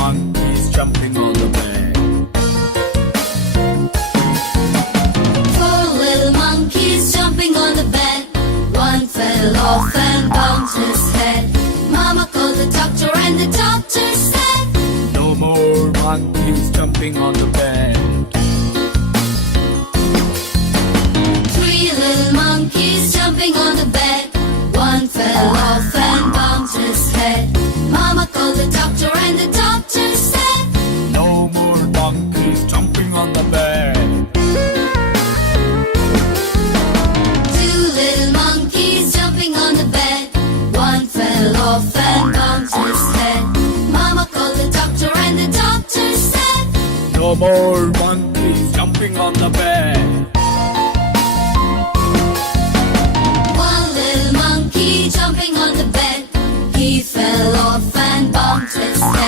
monkeys jumping on the bed. Four little monkeys jumping on the bed. One fell off and bumped his head. Mama called the doctor and the doctor said, No more monkeys jumping on the bed. Three little monkeys jumping on the bed. One fell off and bumped his head. Mama called the doctor and the doctor said, No more monkeys jumping on the bed. Two little monkeys jumping on the bed. One fell off and bumped his head. Mama called the doctor and the doctor said, No more monkeys jumping on the bed. One little monkey jumping on the bed. He fell off and bumped his head.